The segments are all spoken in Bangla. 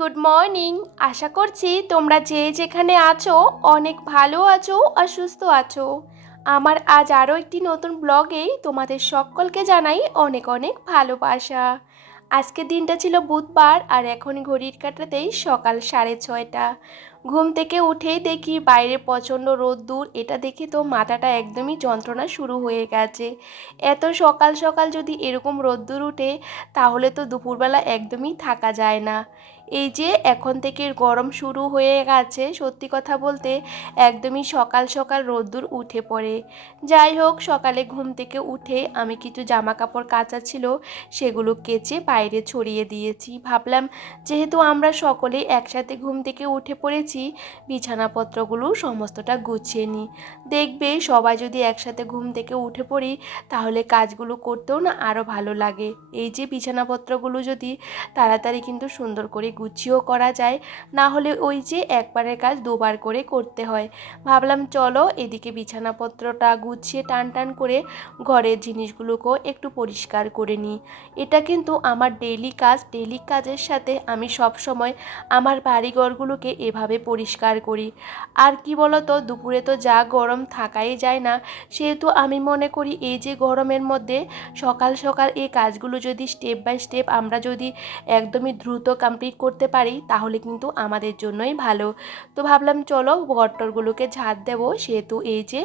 গুড মর্নিং আশা করছি তোমরা যে যেখানে আছো অনেক ভালো আছো আর সুস্থ আছো। আমার আজ আরও একটি নতুন ব্লগে তোমাদের সকলকে জানাই অনেক অনেক ভালোবাসা। আজকের দিনটা ছিল বুধবার আর এখন ঘড়ির কাটাতেই সকাল সাড়ে ছয়টা। ঘুম থেকে উঠেই দেখি বাইরে প্রচণ্ড রোদ্দুর, এটা দেখে তো মাথাটা একদমই যন্ত্রণা শুরু হয়ে গেছে। এত সকাল সকাল যদি এরকম রোদ্দুর উঠে, তাহলে তো দুপুরবেলা একদমই থাকা যায় না। এই যে এখন থেকে গরম শুরু হয়ে গেছে, সত্যি কথা বলতে একদমই সকাল সকাল রোদ্দুর উঠে পড়ে। যাই হোক, সকালে ঘুম থেকে উঠে আমি কিছু জামা কাপড় কাচা ছিল, সেগুলো কেচে বাইরে ছড়িয়ে দিয়েছি। ভাবলাম যেহেতু আমরা সকলেই একসাথে ঘুম থেকে উঠে পড়েছি, বিছানাপত্রগুলো সমস্তটা গুছিয়ে নিই। দেখবে সবাই যদি একসাথে ঘুম থেকে উঠে পড়ি, তাহলে কাজগুলো করতেও না আরও ভালো লাগে। এই যে বিছানাপত্রগুলো যদি তাড়াতাড়ি কিন্তু সুন্দর করে গুছিয়েও করা যায়, না হলে ওই যে একবারের কাজ দুবার করে করতে হয়। ভাবলাম চলো এদিকে বিছানাপত্রটা গুছিয়ে টান টান করে ঘরের জিনিসগুলোকেও একটু পরিষ্কার করে নিই। এটা কিন্তু আমার ডেইলি কাজ ডেইলি কাজের সাথে আমি সব সময় আমার বাড়িঘরগুলোকে এভাবে পরিষ্কার করি। আর কি বলতো, দুপুরে তো যা গরম থাকাই যায় না। সেহেতু আমি মনে করি এই যে গরমের মধ্যে সকাল সকাল এই কাজগুলো যদি স্টেপ বাই স্টেপ আমরা যদি একদমই দ্রুত কমপ্লিট করতে পারি, তাহলে কিন্তু আমাদের জন্যই ভালো। তো ভাবলাম চলো ঘরটরগুলোকে ঝাড় দেবো, সেহেতু এই যে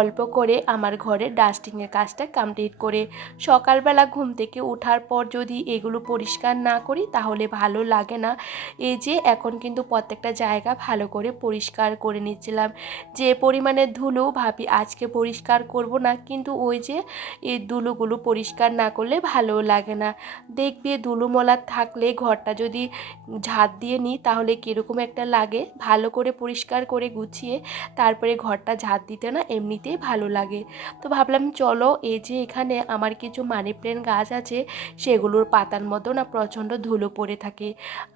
অল্প করে আমার ঘরের ডাস্টিংয়ের কাজটা কমপ্লিট করে। সকালবেলা ঘুম থেকে ওঠার পর যদি এগুলো পরিষ্কার না করি, তাহলে ভালো লাগে না। এই যে এখন কিন্তু প্রত্যেকটা জায়গা ভালো করে পরিষ্কার করে নিচ্ছিলাম। যে পরিমাণে ধুলো, ভাবি আজকে পরিষ্কার করব না, কিন্তু ওই যে এই ধুলোগুলো পরিষ্কার না করলে ভালো লাগে না। দেখবে ধুলোমলা থাকলে ঘরটা যদি ঝাঁট দিয়ে নিই, তাহলে কীরকম একটা লাগে? ভালো করে পরিষ্কার করে গুছিয়ে তারপরে ঘরটা ঝাঁট দিতে না এমনিতেই ভালো লাগে। তো ভাবলাম চলো, এই যে এখানে আমার কিছু মানি প্ল্যান্ট গাছ আছে, সেগুলোর পাতার মতো না প্রচণ্ড ধুলো পড়ে থাকে।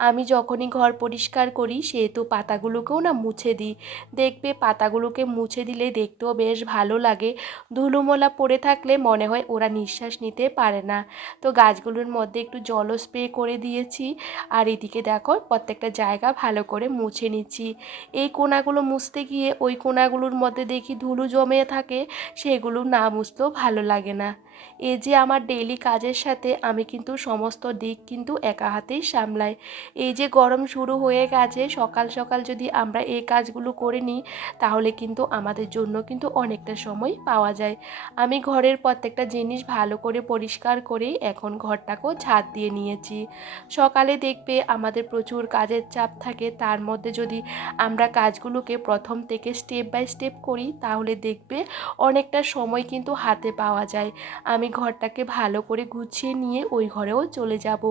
আমি যখনই ঘর পরিষ্কার করি, সেহেতু পাতাগুলোকেও না মুছে দিই। দেখবে পাতাগুলোকে মুছে দিলে দেখতেও বেশ ভালো লাগে। ধুলোমলা পড়ে থাকলে মনে হয় ওরা নিঃশ্বাস নিতে পারে না। তো গাছগুলোর মধ্যে একটু জল স্প্রে করে দিয়েছি, আর এদিকে দেখো, প্রত্যেকটা জায়গা ভালো করে মুছে নিচ্ছি। এই কোনাগুলো মুছতে গিয়ে ওই কোনাগুলোর মধ্যে দেখি ধুলো জমে থাকে, সেগুলো না মুছতেও ভালো লাগে না। এই যে আমার ডেইলি কাজের সাথে আমি কিন্তু সমস্ত দিক কিন্তু একা হাতেই সামলাই। এই যে গরম শুরু হয়ে গেছে, সকাল সকাল যদি আমরা এই কাজগুলো করে নিই, তাহলে কিন্তু আমাদের জন্য কিন্তু অনেকটা সময় পাওয়া যায়। আমি ঘরের প্রত্যেকটা জিনিস ভালো করে পরিষ্কার করে এখন ঘরটাকেও ঝাঁট দিয়ে নিয়েছি। সকালে দেখবে আমাদের প্রচুর কাজের চাপ থাকে, তার মধ্যে যদি আমরা কাজগুলোকে প্রথম থেকে স্টেপ বাই স্টেপ করি, তাহলে দেখবে অনেকটা সময় কিন্তু হাতে পাওয়া যায়। আমি ঘরটাকে ভালো করে গুছিয়ে নিয়ে ওই ঘরেও চলে যাব।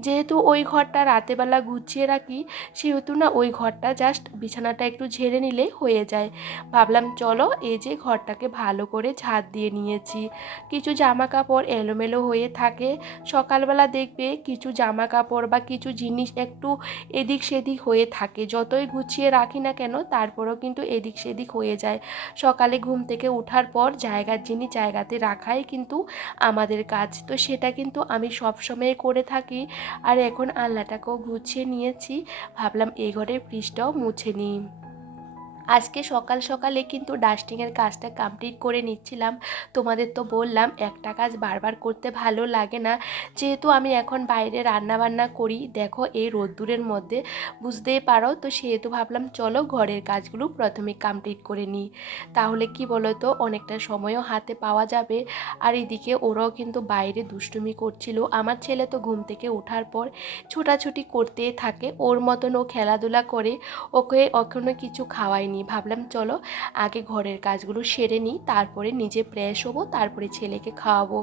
যেহেতু ওই ঘরটা রাতেবেলা গুছিয়ে রাখি, সেহেতু না ওই ঘরটা জাস্ট বিছানাটা একটু ঝেড়ে নিলে হয়ে যায়। ভাবলাম চলো এই যে ঘরটাকে ভালো করে ঝাঁট দিয়ে নিয়েছি। কিছু জামা কাপড় এলোমেলো হয়ে থাকে। সকালবেলা দেখবে কিছু জামা কাপড় বা কিছু জিনিস একটু এদিক সেদিক হয়ে থাকে। যতই গুছিয়ে রাখি না কেন তারপরেও কিন্তু এদিক সেদিক হয়ে যায়। সকালে ঘুম থেকে ওঠার পর জায়গার জিনিস জায়গাতে রাখাই কিন্তু আমাদের কাজ। তো সেটা কিন্তু আমি সবসময় করে থাকি। আর এখন আল্লাহটাকেও গুছিয়ে নিয়েছি। ভাবলাম এই ঘরের ফ্রিজটাও মুছে নিই। আজকে সকাল সকালে কিন্তু ডাস্টিংয়ের কাজটা কমপ্লিট করে নিচ্ছিলাম। তোমাদের তো বললাম, একটা কাজ বারবার করতে ভালো লাগে না। যেহেতু আমি এখন বাইরে রান্না বান্না করি, দেখো এই রোদ্দুরের মধ্যে, বুঝতেই পারো? তো সেহেতু ভাবলাম, চলো ঘরের কাজগুলো প্রথমে কমপ্লিট করে নিই। তাহলে কি বলো তো অনেকটা সময়ও হাতে পাওয়া যাবে। আর এদিকে ওরাও কিন্তু বাইরে দুষ্টুমি করছিল। আমার ছেলে তো ঘুম থেকে ওঠার পর ছোটাছুটি করতেই থাকে। ওর মতন ও খেলাধুলা করে, ওকে এখনও কিছু খাওয়ায়নি। নিই ভাবলাম, চলো আগে ঘরের কাজগুলো সেরে নিই, তারপরে নিজে ফ্রেশ হব, তারপরে ছেলেকে খাওয়াবো।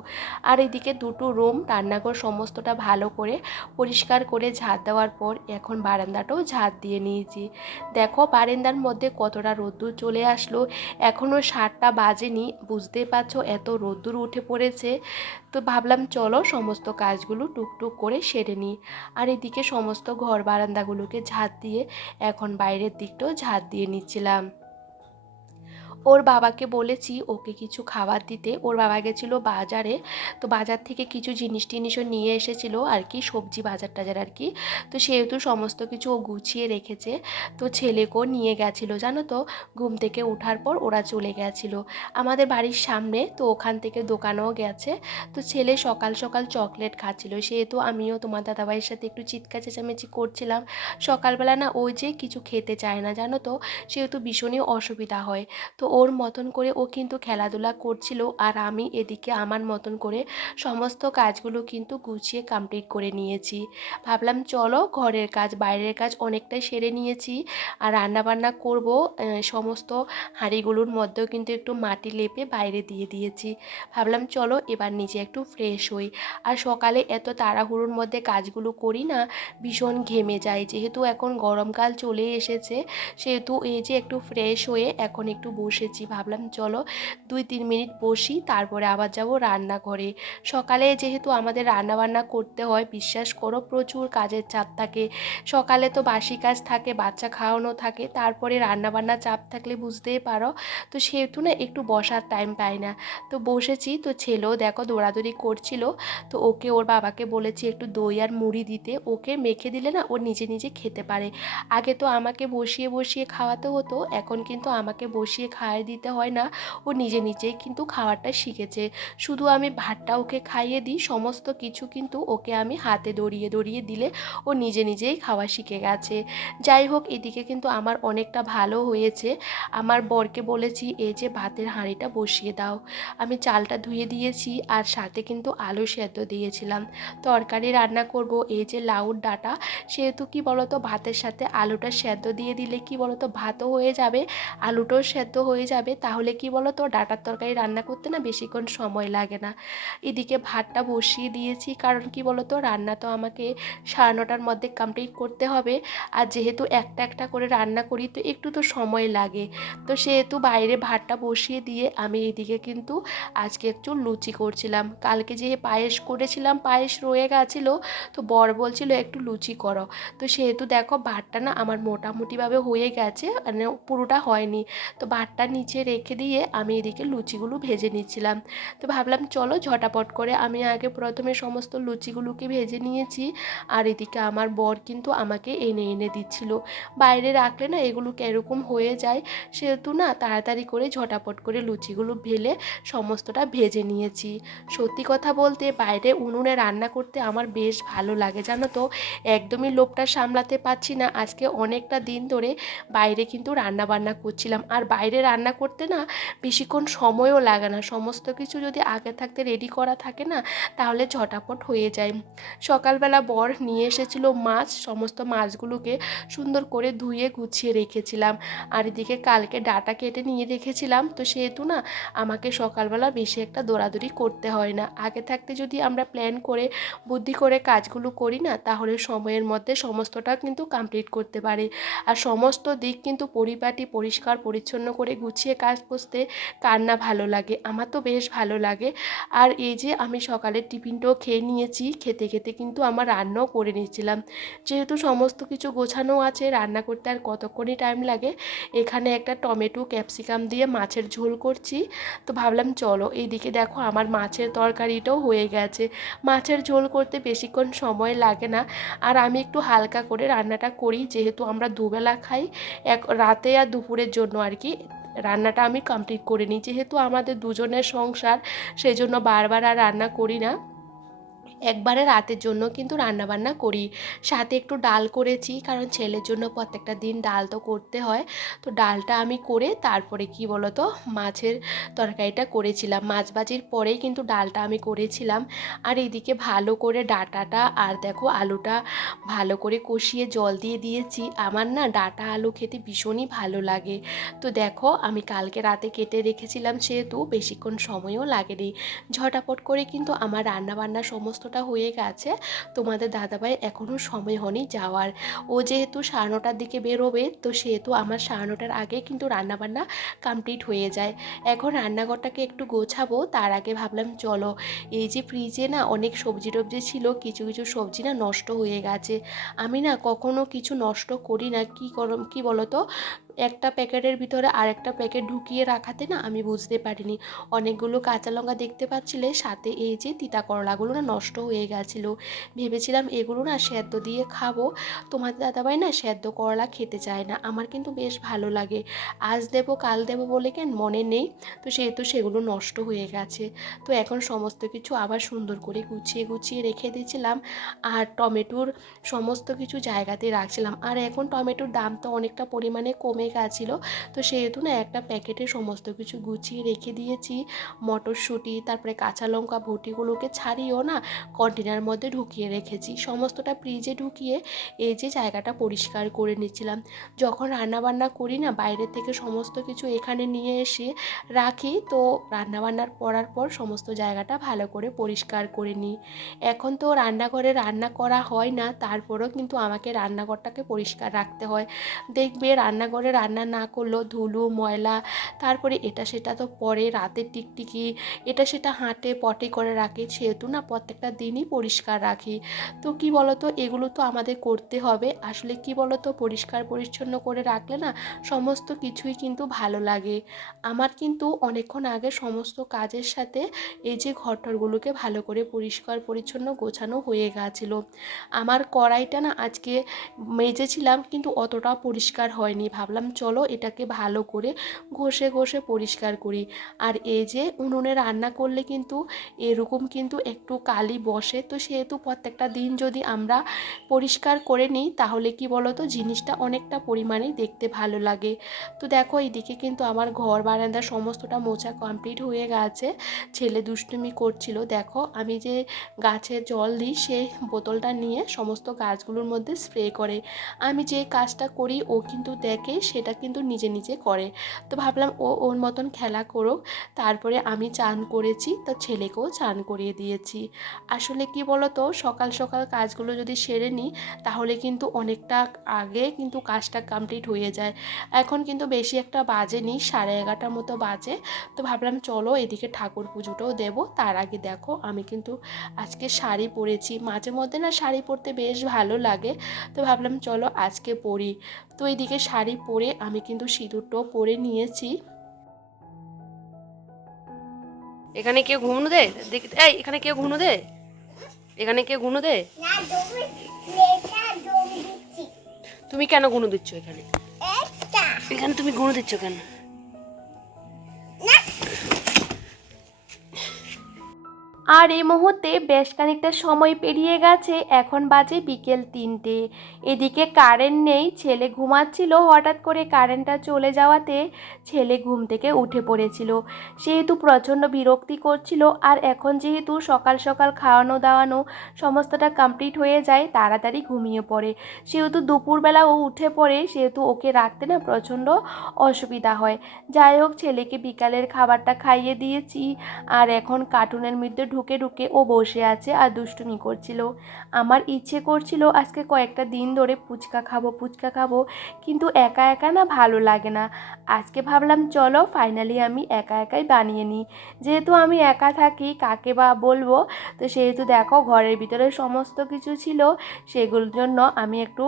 আর এদিকে দুটো রুম রান্নাঘর সমস্তটা ভালো করে পরিষ্কার করে ঝাঁট দেওয়ার পর এখন বারান্দাটাও ঝাঁট দিয়ে নিয়েছি। দেখো বারান্দার মধ্যে কতটা রোদ্দুর চলে আসলো এখনও সাতটা বাজেনি বুঝতে পারছ এত রোদ্দুর উঠে পড়েছে। তো ভাবলাম, চলো সমস্ত কাজগুলো টুকটুক করে সেরে নিই। আর এদিকে সমস্ত ঘর বারান্দাগুলোকে ঝাঁট দিয়ে এখন বাইরের দিকটাও ঝাঁট দিয়ে নিচ্ছিলাম। দিয়েছিলাম ওর বাবাকে বলেছি ওকে কিছু খাবার দিতে। ওর বাবা গেছিল বাজারে, তো বাজার থেকে কিছু জিনিস টিনিসও নিয়ে এসেছিল আর কি, সবজি বাজার টাজার আর কি। তো সেহেতু সমস্ত কিছু ও গুছিয়ে রেখেছে। তো ছেলেকেও নিয়ে গেছিল, জানো তো? ঘুম থেকে ওঠার পর ওরা চলে গেছিল। আমাদের বাড়ির সামনে, তো ওখান থেকে দোকানেও গেছে। তো ছেলে সকাল সকাল চকলেট খাচ্ছিলো। সেহেতু আমিও তোমার দাদাভাইয়ের সাথে একটু চিৎকার চেঁচামেচি করছিলাম। সকালবেলা না ওই যে কিছু খেতে চায় না, জানো তো? সেহেতু ভীষণই অসুবিধা হয়। তো ওর মতন করে ও কিন্তু খেলাধুলা করছিল আর আমি এদিকে আমার মতন করে সমস্ত কাজগুলো কিন্তু গুছিয়ে কমপ্লিট করে নিয়েছি। ভাবলাম চলো ঘরের কাজ, বাইরের কাজ অনেকটাই সেরে নিয়েছি আর রান্নাবান্না করব। সমস্ত হাঁড়িগুলোর মধ্যেও কিন্তু একটু মাটি লেপে বাইরে দিয়ে দিয়েছি। ভাবলাম চলো এবার নিচে একটু ফ্রেশ হই। আর সকালে এত তাড়াহুড়োর মধ্যে কাজগুলো করি না, ভীষণ ঘেমে যায় যেহেতু এখন গরমকাল চলে এসেছে, সেহেতু এই যে একটু ফ্রেশ হয়ে এখন একটু বসেছি ভাবলাম চলো দুই, তিন মিনিট বসি, তারপরে আবার যাব রান্নাঘরে। সকালে যেহেতু আমাদের রান্না বান্না করতে হয়, বিশ্বাস করো প্রচুর কাজের চাপ থাকে। সকালে তো বাসি কাজ থাকে, বাচ্চা খাওয়ানো থাকে, তারপরে রান্নাবান্না চাপ থাকলে বুঝতেই পারো। তো সেহেতু না একটু বসার টাইম পাই না। তো বসেছি, তো ছেলেও দেখো দৌড়াদৌড়ি করছিল। তো ওকে ওর বাবাকে বলেছি একটু দই আর মুড়ি দিতে। ওকে মেখে দিলে না ও নিজে নিজে খেতে পারে। আগে তো আমাকে বসিয়ে বসিয়ে খাওয়াতে হতো, এখন কিন্তু আমাকে বসিয়ে খাইয়ে দিতে হয় না। ও নিজে নিজেই কিন্তু খাওয়াটা শিখেছে। শুধু আমি ভাতটা ওকে খাইয়ে দিই, সমস্ত কিছু কিন্তু ওকে আমি হাতে দড়িয়ে দড়িয়ে দিলে ও নিজে নিজেই খাওয়া শিখে গেছে। যাই হোক, এদিকে কিন্তু আমার অনেকটা ভালো হয়েছে। আমার বরকে বলেছি, এই যে ভাতের হাঁড়িটা বসিয়ে দাও। আমি চালটা ধুয়ে দিয়েছি আর সাথে কিন্তু আলু সেদ্ধ দিয়েছিলাম। তরকারি রান্না করব, এই যে লাউর ডাটা, সেহেতু কি বলতো, ভাতের সাথে আলুটা সেদ্ধ দিয়ে দিলে কি বলতো, ভাতও হয়ে যাবে, আলুটাও সেদ্ধ হয়ে যাবে, তাহলে কি বলো তো ডাটার তরকারি রান্না করতে না বেশিক্ষণ সময় লাগে না। এদিকে ভাতটা বসিয়ে দিয়েছি, কারণ কি বলো তো রান্না তো আমাকে সাড়ে নটার মধ্যে কমপ্লিট করতে হবে। আর যেহেতু একটা একটা করে রান্না করি, তো একটু তো সময় লাগে। তো সেহেতু বাইরে ভাতটা বসিয়ে দিয়ে আমি এদিকে কিন্তু আজকে একটু লুচি করছিলাম। কালকে যে পায়েস করেছিলাম, পায়েস রয়ে গেছিল, তো বর বলছিল একটু লুচি করো। তো সেহেতু দেখো, ভাতটা না আমার মোটামুটিভাবে হয়ে গেছে মানে পুরোটা হয়নি। তো ভাতটা নিচে রেখে দিয়ে আমি এদিকে লুচিগুলো ভেজে নিচ্ছিলাম। তো ভাবলাম, চলো ঝটাপট করে আমি আগে প্রথমে সমস্ত লুচিগুলোকে ভেজে নিয়েছি আর এদিকে আমার বর কিন্তু আমাকে এনে এনে দিচ্ছিল। বাইরে রাখলে না এগুলো কীরকম হয়ে যায়, সেহেতু না তাড়াতাড়ি করে ঝটাপট করে লুচিগুলো ভেলে সমস্তটা ভেজে নিয়েছি। সত্যি কথা বলতে বাইরে উনুনে রান্না করতে আমার বেশ ভালো লাগে, জানো তো? একদমই লোভটা সামলাতে পারছি না। আজকে অনেকটা দিন ধরে বাইরে কিন্তু রান্না বান্না করছিলাম। আর বাইরে রান্না করতে না বেশিক্ষণ সময়ও লাগে না। সমস্ত কিছু যদি আগে থাকতে রেডি করা থাকে না, তাহলে ঝটাপট হয়ে যায়। সকালবেলা বর নিয়ে এসেছিল মাছ, সমস্ত মাছগুলোকে সুন্দর করে ধুয়ে গুছিয়ে রেখেছিলাম। আর এদিকে কালকে ডাটা কেটে নিয়ে রেখেছিলাম, তো সেহেতু না আমাকে সকালবেলা বেশি একটা দৌড়াদৌড়ি করতে হয় না। আগে থাকতে যদি আমরা প্ল্যান করে, বুদ্ধি করে কাজগুলো করি না, তাহলে সময়ের মধ্যে সমস্তটা কিন্তু কমপ্লিট করতে পারি। আর সমস্ত দিক কিন্তু পরিপাটি, পরিষ্কার, পরিচ্ছন্ন করে গুছিয়ে কাজ করতে কার না ভালো লাগে। আমার তো বেশ ভালো লাগে। আর এই যে আমি সকালের টিফিনটাও খেয়ে নিয়েছি, খেতে খেতে কিন্তু আমার রান্নাও করে নিয়েছিলাম। যেহেতু সমস্ত কিছু গোছানো আছে, রান্না করতে আর কতক্ষণই টাইম লাগে, এখানে একটা টমেটো, ক্যাপসিকাম দিয়ে মাছের ঝোল করছি। তো ভাবলাম চলো, এইদিকে দেখো আমার মাছের তরকারিটাও হয়ে গেছে। মাছের ঝোল করতে বেশিক্ষণ সময় লাগে না। আর আমি একটু হালকা করে রান্নাটা করি, যেহেতু আমরা দুবেলা খাই, এক রাতে আর দুপুরের জন্য আর কি। রান্নাটা আমি কমপ্লিট করে নিই। যেহেতু আমাদের দুজনের সংসার সেই জন্য বারবার আর রান্না করি না। একবারে রাতের জন্য কিন্তু রান্নাবান্না করি। সাথে একটু ডাল করেছি, কারণ ছেলের জন্য প্রত্যেকটা দিন ডাল তো করতে হয়। তো ডালটা আমি করে তারপরে কি বলতো, মাছের তরকারিটা করেছিলাম। মাছ বাজির পরেই কিন্তু ডালটা আমি করেছিলাম। আর এদিকে ভালো করে ডাটাটা আর দেখো আলুটা ভালো করে কষিয়ে জল দিয়ে দিয়েছি। আমার না ডাটা আলু খেতে ভীষণই ভালো লাগে। তো দেখো আমি কালকে রাতে কেটে রেখেছিলাম, সেহেতু বেশিক্ষণ সময়ও লাগেনি। ঝটাপট করে কিন্তু আমার রান্নাবান্না সমস্ত নটা হয়ে গেছে, তোমাদের দাদাভাই এখনও সময় হয়নি যাওয়ার। ও যেহেতু সাড়ে নটার দিকে বেরোবে, তো সেহেতু আমার সাড়ে নটার আগে কিন্তু রান্নাবান্না কমপ্লিট হয়ে যায়। এখন রান্নাঘরটাকে একটু গোছাবো, তার আগে ভাবলাম চলো, এই যে ফ্রিজে না অনেক সবজি টবজি ছিল, কিছু কিছু সবজি না নষ্ট হয়ে গেছে। আমি না কখনো কিছু নষ্ট করি না, কী কী বলো তো একটা প্যাকেটের ভিতরে আরেকটা প্যাকেট ঢুকিয়ে রাখাতে না আমি বুঝতে পারিনি। অনেকগুলো কাঁচা লঙ্কা দেখতে পাচ্ছিলে, সাথে এই যে তিতা করলাগুলো না নষ্ট হয়ে গেছিল। ভেবেছিলাম এগুলো না সেদ্ধ দিয়ে খাব। তোমার দাদাভাই না সেদ্ধ করলা খেতে চায় না, আমার কিন্তু বেশ ভালো লাগে। আজ দেবো, কাল দেবো বলে কেন মনে নেই? তো সেহেতু সেগুলো নষ্ট হয়ে গেছে। তো এখন সমস্ত কিছু আবার সুন্দর করে গুছিয়ে গুছিয়ে রেখে দিয়েছিলাম। আর টমেটোর সমস্ত কিছু জায়গাতে রাখছিলাম। আর এখন টমেটোর দাম তো অনেকটা পরিমাণে কমে গেছিল তো সেহেতু না একটা প্যাকেটে সমস্ত কিছু গুছিয়ে রেখে দিয়েছি। মটরশুঁটি, তারপরে কাঁচা লঙ্কা ভুটিগুলোকে ছাড়িয়েও না কন্টেনার মধ্যে ঢুকিয়ে রেখেছি। সমস্তটা ফ্রিজে ঢুকিয়ে এই যে জায়গাটা পরিষ্কার করে নিচ্ছিলাম। যখন রান্নাবান্না করি না বাইরে থেকে সমস্ত কিছু এখানে নিয়ে এসে রাখি, তো রান্নাবান্নার করার পর সমস্ত জায়গাটা ভালো করে পরিষ্কার করে নিই। এখন তো রান্নাঘরে রান্না করা হয় না, তারপরেও কিন্তু আমাকে রান্নাঘরটাকে পরিষ্কার রাখতে হয়। দেখবে রান্নাঘরে রান্না না করলেও ধুলো, ময়লা, তারপরে এটা সেটা তো পরে রাতের টিকটিকি, এটা সেটা হাঁটে পটে করে রাখে, সেহেতু না প্রত্যেকটা দিনই পরিষ্কার রাখি। তো কি বলতো, এগুলো তো আমাদের করতে হবে। আসলে কি বলতো, পরিষ্কার পরিচ্ছন্ন করে রাখলে না সমস্ত কিছুই কিন্তু ভালো লাগে। আমার কিন্তু অনেকক্ষণ আগে সমস্ত কাজের সাথে এই যে ঘরটরগুলোকে ভালো করে পরিষ্কার পরিচ্ছন্ন গোছানো হয়ে গেছিল। আমার কড়াইটা না আজকে মেজেছিলাম, কিন্তু অতটা পরিষ্কার হয়নি। ভাবলাম চলো এটাকে ভালো করে ঘষে ঘষে পরিষ্কার করি। আর এই যে উনুনে রান্না করলে কিন্তু এরকম কিন্তু একটু কালি বসে। তো সেহেতু প্রত্যেকটা দিন যদি আমরা পরিষ্কার করে নিই, তাহলে কি বলো তো জিনিসটা অনেকটা পরিমাণে দেখতে ভালো লাগে। তো দেখো, এইদিকে কিন্তু আমার ঘর বারান্দা সমস্তটা মোছা কমপ্লিট হয়ে গেছে। ছেলে দুষ্টুমি করছিল। দেখো, আমি যে গাছে জল দিই সেই বোতলটা নিয়ে সমস্ত গাছগুলোর মধ্যে স্প্রে করে। আমি যে কাজটা করি, ও কিন্তু দেখে সেটা কিন্তু নিজে নিজে করে। তো ভাবলাম, ও ওর মতন খেলা করুক। তারপরে আমি চান করেছি, তো ছেলেকেও চান করিয়ে দিয়েছি। আসলে কি বলতো, সকাল সকাল কাজগুলো যদি সেরে নিই, তাহলে কিন্তু অনেকটা আগে কিন্তু কাজটা কমপ্লিট হয়ে যায়। এখন কিন্তু বেশি একটা বাজে বাজেনি সাড়ে এগারোটার মতো বাজে। তো ভাবলাম, চলো এদিকে ঠাকুর পুজোটাও দেবো। তার আগে দেখো, আমি কিন্তু আজকে শাড়ি পরেছি। মাঝে মধ্যে না শাড়ি পরতে বেশ ভালো লাগে। তো ভাবলাম, চলো আজকে পরি। তো এইদিকে শাড়ি পরে আমি কিন্তু সিঁদুরটাও পরে নিয়েছি। এখানে কেউ ঘুমনো দে? দেখি এই এখানে কেউ ঘুমনো দে? এখানে কেউ ঘুমনো দে? তুমি কেন গুনো দিচ্ছ এখানে? এখানে তুমি গুনো দিচ্ছ কেন? আর এই মুহূর্তে বেশ খানিকটা সময় পেরিয়ে গেছে, এখন বাজে বিকেল তিনটে। এদিকে কারেন্ট নেই, ছেলে ঘুমাচ্ছিল, হঠাৎ করে কারেন্টটা চলে যাওয়াতে ছেলে ঘুম থেকে উঠে পড়েছিল। সেহেতু প্রচণ্ড বিরক্তি করছিল, আর এখন যেহেতু সকাল সকাল খাওয়ানো দাওয়ানো সমস্তটা কমপ্লিট হয়ে যায়, তাড়াতাড়ি ঘুমিয়ে পড়ে। সেহেতু দুপুরবেলা ও উঠে পড়ে, সেহেতু ওকে রাখতে না প্রচণ্ড অসুবিধা হয়। যাই হোক, ছেলেকে বিকালের খাবারটা খাইয়ে দিয়েছি, আর এখন কার্টুনের মধ্যে ঢুকে ঢুকে ও বসে আছে আর দুষ্টুমি করছিল। আমার ইচ্ছে করছিল আজকে কয়েকটা দিন ধরে ফুচকা খাব ফুচকা খাব, কিন্তু একা একা না ভালো লাগে না। আজকে ভাবলাম, চলো ফাইনালি আমি একা একাই বানিয়ে নিই। যেহেতু আমি একা থাকি, কাকে বা বলব? তো সেহেতু দেখো, ঘরের ভিতরে সমস্ত কিছু ছিল, সেগুলোর জন্য আমি একটু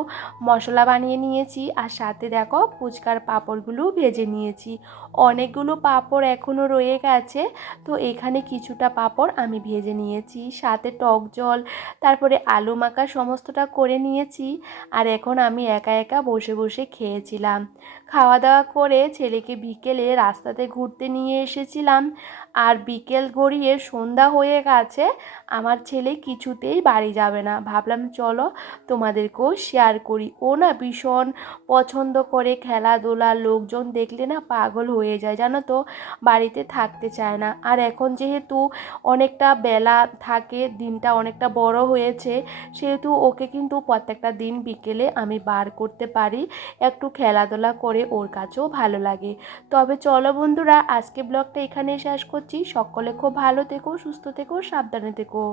মশলা বানিয়ে নিয়েছি। আর সাথে দেখো, ফুচকার পাঁপড়গুলো ভেজে নিয়েছি। অনেকগুলো পাঁপড় এখনও রয়ে গেছে, তো এখানে কিছুটা পাঁপড় আমি ভেজে নিয়েছি, সাথে টক জল, তারপরে আলু মাখা সমস্তটা করে নিয়েছি, আর এখন আমি একা একা বসে বসে খেয়েছিলাম। খাওয়া দাওয়া করে ছেলেকে বিকেলে রাস্তাতে ঘুরতে নিয়ে এসেছিলাম। আর বিকেল গড়িয়ে সন্ধ্যা হয়ে গেছে, আমার ছেলে কিছুতেই বাড়ি যাবে না। ভাবলাম, চলো, তোমাদেরকেও শেয়ার করি। ও না ভীষণ পছন্দ করে খেলাধুলা লোকজন দেখলে না পাগল হয়ে যায়, জানো তো? বাড়িতে থাকতে চায় না। আর এখন যেহেতু অনেকটা বেলা থাকে, দিনটা অনেকটা বড় হয়েছে, সেহেতু ওকে কিন্তু প্রত্যেকটা দিন বিকেলে আমি বার করতে পারি। একটু খেলাধুলা করে ওর কাছেও ভালো লাগে। তবে চলো বন্ধুরা, আজকে ব্লগটা এখানে শেষ করছি। সকলে খুব ভালো থেকো, সুস্থ থেকো, সাবধানে থেকো।